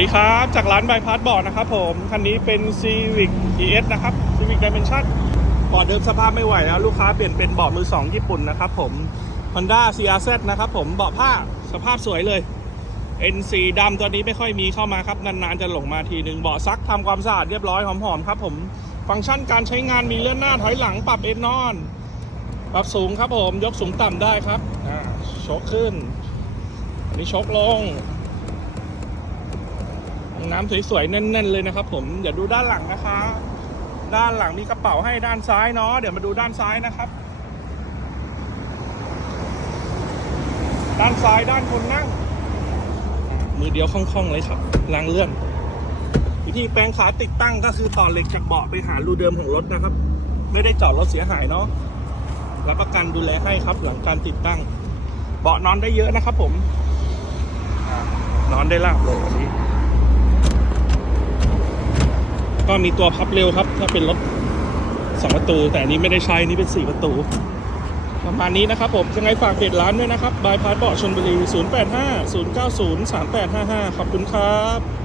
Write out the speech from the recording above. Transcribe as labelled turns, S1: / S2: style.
S1: สวัสดีครับ จากร้านบายพาสบอร์ดนะครับผม คันนี้เป็น Civic ES นะครับ Civic Dimension เบาะเดิมสภาพไม่ไหวแล้ว ลูกค้าเปลี่ยนเป็นเบาะมือสองญี่ปุ่นนะครับผม Honda CRZ นะครับผมเบาะผ้าสภาพสวยเลย NC ดำตัวนี้ไม่ค่อยมีเข้ามาครับ นาน ๆ จะหลงมาทีหนึ่งเบาะซักทำความสะอาดเรียบร้อย หอม ๆ ครับผม ฟังก์ชันการใช้งานมีเลื่อนหน้าถอยหลังปรับเอนนอน ปรับสูงครับผมยกสูงต่ำได้ครับอ่าชกขึ้นอันนี้ชกลง น้ำสวยๆแน่นๆเลยนะครับ ผมเดี๋ยวดูด้านหลังนะคะ ด้านหลังมีกระเป๋าให้ด้านซ้ายเนาะเดี๋ยวมาดูด้านซ้ายนะครับ ด้านซ้ายด้านคนนั่ง มือเดียวคล่องๆเลยครับลางเลื่อนวิธีแปลงขาติดตั้งก็คือต่อเหล็กจากเบาะไปหารูเดิมของรถนะครับ ไม่ได้จอดรถเสียหายเนาะรับประกันดูแลให้ครับ หลังการติดตั้ง เบาะนอนได้เยอะนะครับ ผมนอนได้ลาบเลยอันนี้ ก็ มีตัวพับเร็วครับ ถ้าเป็นรถสองประตู แต่นี้ไม่ได้ใช้นนี่เป็นสี่ประตู ประมาณนี้นะครับผมยังไงฝากเพจร้านด้วยนะครับบายพาสเบาะชนบุรี 085 090 3855 ขอบคุณครับ